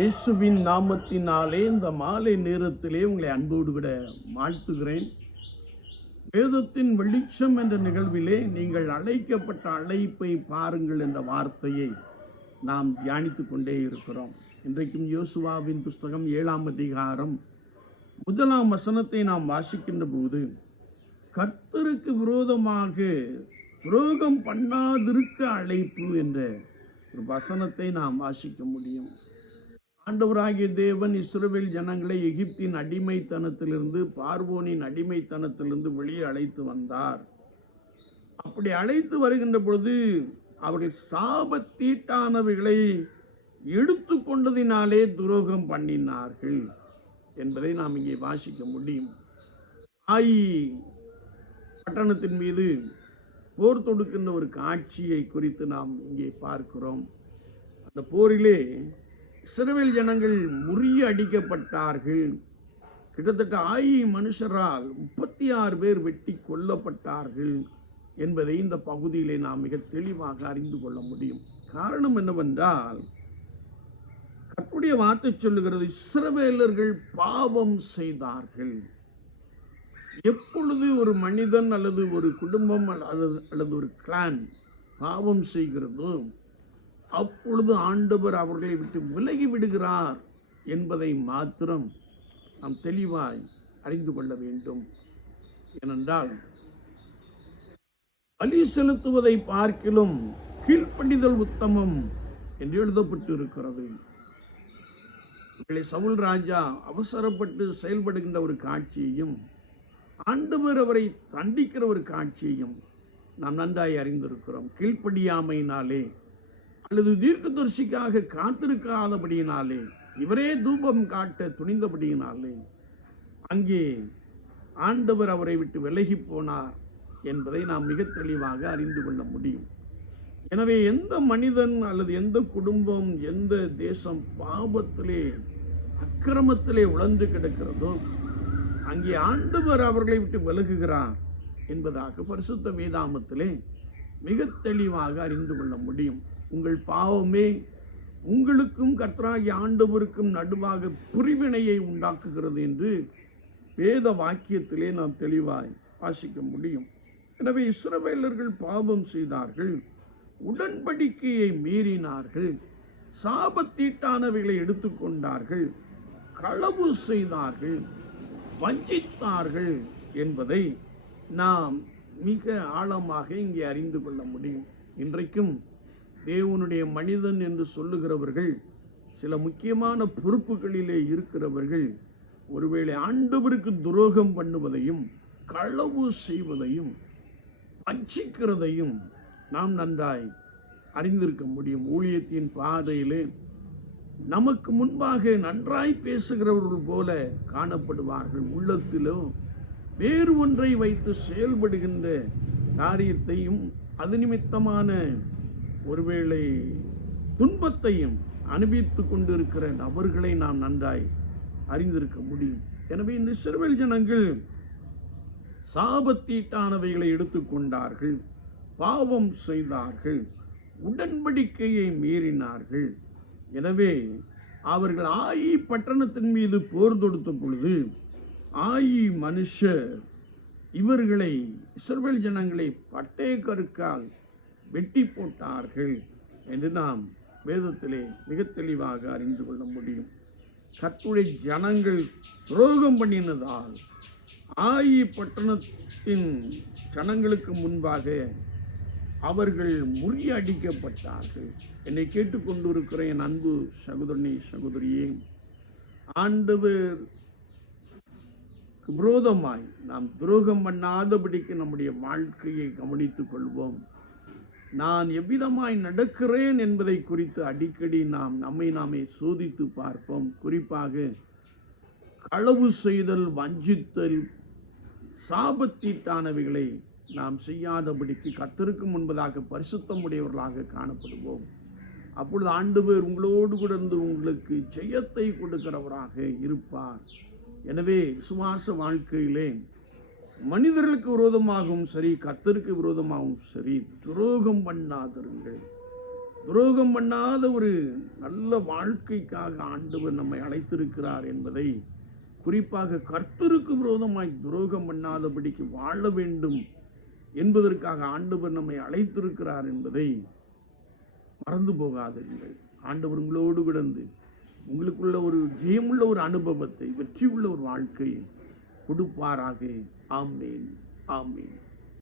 இயேசுவின் நாமத்தினாலே இந்த மாலை நேரத்திலே உங்களை அன்போடு விட வாழ்த்துகிறேன். வேதத்தின் வெளிச்சம் என்ற நிகழ்விலே நீங்கள் அழைக்கப்பட்ட அழைப்பை பாருங்கள் என்ற வார்த்தையை நாம் தியானித்து கொண்டே இருக்கிறோம். இன்றைக்கும் யோசுவாவின் புஸ்தகம் ஏழாம் அதிகாரம் முதலாம் வசனத்தை நாம் வாசிக்கின்ற போது கர்த்தருக்கு விரோதமாக துரோகம் பண்ணாதிருக்க அழைப்பு என்ற ஒரு வசனத்தை நாம் வாசிக்க முடியும். ஆண்டவராகிய தேவன் இஸ்ரவேல் ஜனங்களை எகிப்தின் அடிமைத்தனத்திலிருந்து பார்வோனின் அடிமைத்தனத்திலிருந்து வெளியே அழைத்து வந்தார். அப்படி அழைத்து வருகின்ற பொழுது அவர்கள் சாபத்தீட்டானவைகளை எடுத்து கொண்டதினாலே துரோகம் பண்ணினார்கள் என்பதை நாம் இங்கே வாசிக்க முடியும். ஆயி பட்டணத்தின் மீது போர் தொடுக்கின்ற ஒரு காட்சியை குறித்து நாம் இங்கே பார்க்கிறோம். அந்த போரிலே இஸ்ரவேல் ஜனங்கள் முறிய அடிக்கப்பட்டார்கள். கிட்டத்தட்ட ஆயி மனுஷரால் முப்பத்தி ஆறு பேர் வெட்டி கொல்லப்பட்டார்கள் என்பதை இந்த பகுதியிலே நாம் மிக தெளிவாக அறிந்து கொள்ள முடியும். காரணம் என்னவென்றால் கற்புடைய வார்த்தை சொல்லுகிறது இஸ்ரவேலர்கள் பாவம் செய்தார்கள். எப்பொழுது ஒரு மனிதன் அல்லது ஒரு குடும்பம் அல்லது அல்லது ஒரு கிளான் பாவம் செய்கிறதோ அப்பொழுது ஆண்டவர் அவர்களை விட்டு விலகி விடுகிறார் என்பதை மாத்திரம் நாம் தெளிவாய் அறிந்து கொள்ள வேண்டும். ஏனென்றால் பலி செலுத்துவதை பார்க்கிலும் கீழ்ப்படிதல் உத்தமம் என்று எழுதப்பட்டு இருக்கிறது சவுல் ராஜா அவசரப்பட்டு செயல்படுகின்ற ஒரு காட்சியையும் ஆண்டவர் அவரை தண்டிக்கிற ஒரு காட்சியையும் நாம் நன்றாய் அறிந்திருக்கிறோம். கீழ்ப்படியாமையினாலே அல்லது தீர்க்கதரிசிக்காக காத்திருக்காதபடியினாலே இவரே தூபம் காட்ட துணிந்தபடியினாலே அங்கே ஆண்டவர் அவரை விட்டு விலகி போனார் என்பதை நாம் மிக தெளிவாக அறிந்து கொள்ள முடியும். எனவே எந்த மனிதன் அல்லது எந்த குடும்பம் எந்த தேசம் பாவத்திலே அக்கிரமத்திலே உழந்து கிடக்கிறதோ அங்கே ஆண்டவர் அவர்களை விட்டு விலகுகிறார் என்பதாக பரிசுத்த வேதாமத்திலே மிக தெளிவாக அறிந்து கொள்ள முடியும். உங்கள் பாவமே உங்களுக்கும் கர்த்தராகி ஆண்டவருக்கும் நடுவாக பிரிவினையை உண்டாக்குகிறது என்று வேத வாக்கியத்திலே நாம் தெளிவாய் வாசிக்க முடியும். எனவே இஸ்ரவேலர்கள் பாவம் செய்தார்கள் உடன்படிக்கையை மீறினார்கள் சாபத்தீட்டானவைகளை எடுத்துக்கொண்டார்கள் களவு செய்தார்கள் வஞ்சித்தார்கள் என்பதை நாம் மிக ஆழமாக இங்கே அறிந்து கொள்ள முடியும். இன்றைக்கும் தேவனுடைய மனிதன் என்று சொல்லுகிறவர்கள் சில முக்கியமான பொறுப்புகளிலே இருக்கிறவர்கள் ஒருவேளை ஆண்டவருக்கு துரோகம் பண்ணுவதையும் களவு செய்வதையும் வஞ்சிக்கிறதையும் நாம் நன்றாய் அறிந்திருக்க முடியும். ஊழியத்தின் பாதையிலே நமக்கு முன்பாக நன்றாய் பேசுகிறவர்கள் போல காணப்படுவார்கள். உள்ளத்திலோ வேறு ஒன்றை வைத்து செயல்படுகின்ற காரியத்தையும் அது நிமித்தமான ஒருவேளை துன்பத்தையும் அனுபவித்து கொண்டிருக்கிற நபர்களை நாம் நன்றாய் அறிந்திருக்க முடியும். எனவே இந்த சிறுவில் ஜனங்கள் சாபத்தீட்டானவைகளை எடுத்துக்கொண்டார்கள் பாவம் செய்தார்கள் உடன்படிக்கையை மீறினார்கள். எனவே அவர்கள் ஆயி பட்டணத்தின் மீது போர் தொடுத்த பொழுது ஆயி மனுஷர் இவர்களை இஸ்ரவேல் ஜனங்களை பட்டய கருக்கால் வெட்டி போட்டார்கள் என்று நாம் வேதத்திலே மிக தெளிவாக அறிந்து கொள்ள முடியும். கத்துடைய ஜனங்கள் துரோகம் பண்ணினதால் ஆயி பட்டணத்தின் ஜனங்களுக்கு முன்பாக அவர்கள் முறியடிக்கப்பட்டார்கள். என்னை கேட்டுக்கொண்டிருக்கிற என் அன்பு சகோதரனே சகோதரியே ஆண்டவர் விரோதமாய் நாம் துரோகம் பண்ணாதபடிக்கு நம்முடைய வாழ்க்கையை கவனித்துக் கொள்வோம். நான் எவ்விதமாய் நடக்கிறேன் என்பதை குறித்து அடிக்கடி நாம் நம்மை நாமே சோதித்து பார்ப்போம். குறிப்பாக களவு செய்தல் வஞ்சித்தல் சாபத்தீட்டானவைகளை நாம் செய்யாதபடிக்கு கத்தருக்கு முன்பதாக பரிசுத்தம் உடையவர்களாக காணப்படுவோம். அப்பொழுது ஆண்டவர் உங்களோடு கூட இருந்து உங்களுக்கு ஜெயத்தை கொடுக்கிறவராக இருப்பார். எனவே விசுவாச வாழ்க்கையிலே மனிதர்களுக்கு விரோதமாகவும் சரி கர்த்தருக்கு விரோதமாகவும் சரி துரோகம் பண்ணாதருங்கள் துரோகம் பண்ணாத ஒரு நல்ல வாழ்க்கைக்காக ஆண்டவர் நம்மை அழைத்திருக்கிறார் என்பதை குறிப்பாக கர்த்தருக்கு விரோதமாய் துரோகம் பண்ணாதபடிக்கு வாழ வேண்டும் என்பதற்காக ஆண்டவர் நம்மை அழைத்திருக்கிறார் என்பதை மறந்து போகாதீர்கள். ஆண்டவர் உங்களோடு கிடந்து உங்களுக்குள்ள ஒரு ஜெயமுள்ள ஒரு அனுபவத்தை வெற்றி உள்ள ஒரு வாழ்க்கையை கொடுப்பாராக. Amen. Amen.